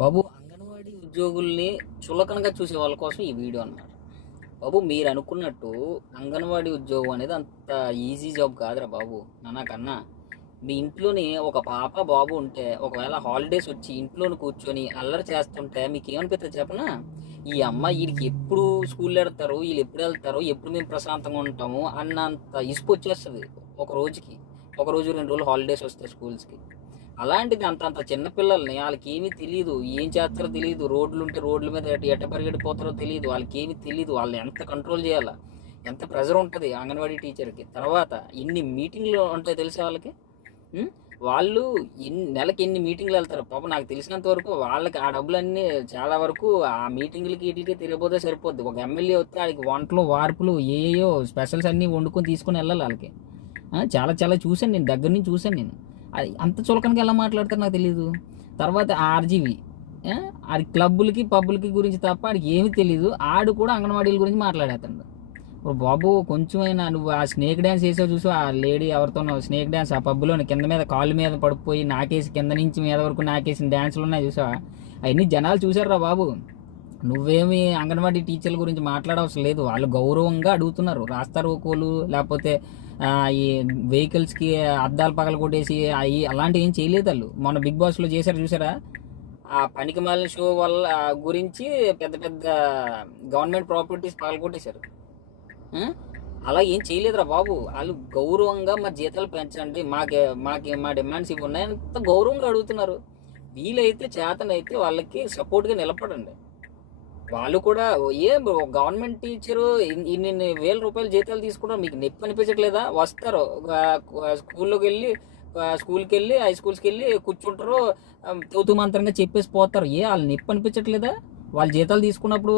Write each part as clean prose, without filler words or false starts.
బాబు అంగన్వాడీ ఉద్యోగుల్ని చులకనగా చూసే వాళ్ళ కోసం ఈ వీడియో అన్నమాట. బాబు మీరు అనుకున్నట్టు అంగన్వాడీ ఉద్యోగం అనేది అంత ఈజీ జాబ్ కాదురా బాబు. నాకన్నా మీ ఇంట్లోని ఒక పాప బాబు ఉంటే ఒకవేళ హాలిడేస్ వచ్చి ఇంట్లోని కూర్చొని అల్లరి చేస్తుంటే మీకు ఏమనిపిస్తుంది చెప్పనా? ఈ అమ్మ వీడికి ఎప్పుడు స్కూల్ వెళ్తారు, వీళ్ళు ఎప్పుడు వెళ్తారో, ఎప్పుడు మేము ప్రశాంతంగా ఉంటాము అన్నంత ఇసుపు వచ్చేస్తుంది ఒక రోజుకి. ఒక రోజు 2 రోజులు హాలిడేస్ వస్తాయి స్కూల్స్కి. అలాంటిది అంత చిన్న పిల్లల్ని వాళ్ళకి ఏమీ తెలియదు, ఏం చేస్తారో తెలియదు, రోడ్లు ఉంటే రోడ్ల మీద ఎట్ట పరిగెడిపోతారో తెలియదు, వాళ్ళకి ఏమీ తెలియదు, వాళ్ళు ఎంత కంట్రోల్ చేయాలా, ఎంత ప్రెజర్ ఉంటుంది అంగన్వాడీ టీచర్కి. తర్వాత ఎన్ని మీటింగ్లు ఉంటాయి తెలిసే వాళ్ళకి. వాళ్ళు నెలకి ఎన్ని మీటింగ్లు వెళ్తారు పాపం. నాకు తెలిసినంత వరకు వాళ్ళకి ఆ డబ్బులన్నీ చాలా వరకు ఆ మీటింగ్లకి వీటికి తిరిగిపోతే సరిపోద్ది. ఒక ఎమ్మెల్యే వస్తే వాళ్ళకి వంటలు వార్పులు ఏయో స్పెషల్స్ అన్నీ వండుకొని తీసుకొని వెళ్ళాలి వాళ్ళకి. చాలా చాలా చూశాను నేను, దగ్గర నుంచి చూశాను నేను. అది అంత చులకనగా ఎలా మాట్లాడతారు నాకు తెలియదు. తర్వాత ఆర్జీవి ఆడి క్లబ్బులకి పబ్బులకి గురించి తప్ప ఆడికి ఏమీ తెలియదు. ఆడు కూడా అంగన్వాడీల గురించి మాట్లాడేస్తాడు. ఇప్పుడు బాబు కొంచెమైనా నువ్వు ఆ స్నేక్ డ్యాన్స్ వేసావు చూసు, ఆ లేడీ ఎవరితో స్నేక్ డ్యాన్స్ ఆ పబ్బులో కింద మీద కాళ్ళ మీద పడిపోయి నాకేసి కింద నుంచి మీద వరకు నాకేసిన డ్యాన్సులు ఉన్నాయి చూసావా? అవన్నీ జనాలు చూసారా బాబు. నువ్వేమి అంగన్వాడీ టీచర్ల గురించి మాట్లాడవసరం లేదు. వాళ్ళు గౌరవంగా అడుగుతున్నారు. రాస్తారోకోలు లేకపోతే ఈ వెహికల్స్కి అద్దాలు పగల కొట్టేసి అవి అలాంటివి ఏం చేయలేదు వాళ్ళు. మొన్న బిగ్ బాస్లో చేశారు చూసారా? ఆ పనికి మాలిన షో వల్ల గురించి పెద్ద పెద్ద గవర్నమెంట్ ప్రాపర్టీస్ పగల కొట్టేశారు. అలా ఏం చేయలేదురా బాబు. వాళ్ళు గౌరవంగా మా జీతాలు పెంచండి, మా డిమాండ్స్ ఇవి ఉన్నాయని అంత గౌరవంగా అడుగుతున్నారు. వీలైతే చేతనైతే వాళ్ళకి సపోర్ట్గా నిలబడండి. వాళ్ళు కూడా గవర్నమెంట్ టీచరు ఇన్ని వేల రూపాయల జీతాలు తీసుకుంటారు, మీకు నొప్పి అనిపించట్లేదా? వస్తారు స్కూల్కి వెళ్ళి హై స్కూల్స్కి వెళ్ళి కూర్చుంటారు, తూతు మంత్రంగా చెప్పేసి పోతారు. వాళ్ళు నొప్పి అనిపించట్లేదా? వాళ్ళ జీతాలు తీసుకున్నప్పుడు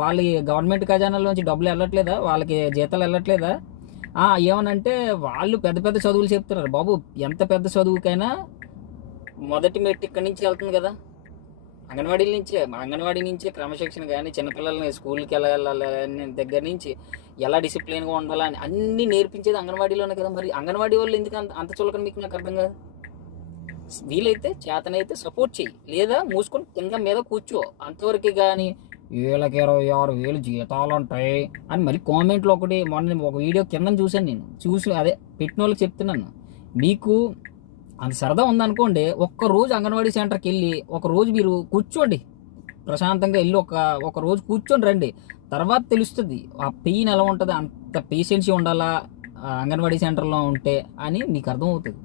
వాళ్ళ గవర్నమెంట్ ఖజానాలోంచి డబ్బులు వెళ్ళట్లేదా? వాళ్ళకి జీతాలు వెళ్ళట్లేదా? ఏమనంటే వాళ్ళు పెద్ద పెద్ద చదువులు చెప్తున్నారు బాబు. ఎంత పెద్ద చదువుకైనా మొదటి మెట్టు ఇక్కడి నుంచి వెళ్తుంది కదా, అంగన్వాడీ నుంచే క్రమశిక్షణ కానీ చిన్నపిల్లల్ని స్కూల్కి వెళ్ళాలని దగ్గర నుంచి ఎలా డిసిప్లిన్గా ఉండాలని అన్నీ నేర్పించేది అంగన్వాడీలోనే కదా. మరి అంగన్వాడీ వాళ్ళు ఎందుకు అంత చులకన మీకు నాకు అర్థం కాదు. వీలైతే చేతనైతే సపోర్ట్ చెయ్యి, లేదా మూసుకొని కింద మీద కూర్చో అంతవరకు. కానీ వీళ్ళకి 26,000 జీతాలు ఉంటాయి అని మరి కామెంట్లో ఒకటి మొన్న ఒక వీడియో కింద చూశాను నేను. అదే పెట్టిన వాళ్ళకి చెప్తున్నాను, మీకు అంత సరదా ఉందనుకోండి, ఒక్కరోజు అంగన్వాడీ సెంటర్కి వెళ్ళి ఒకరోజు మీరు కూర్చోండి, ప్రశాంతంగా వెళ్ళి ఒక రోజు కూర్చొని రండి. తర్వాత తెలుస్తుంది ఆ పెయిన్ ఎలా ఉంటుంది. అంత పేషెన్సీ ఉండాలా అంగన్వాడీ సెంటర్లో ఉంటే అని మీకు అర్థమవుతుంది.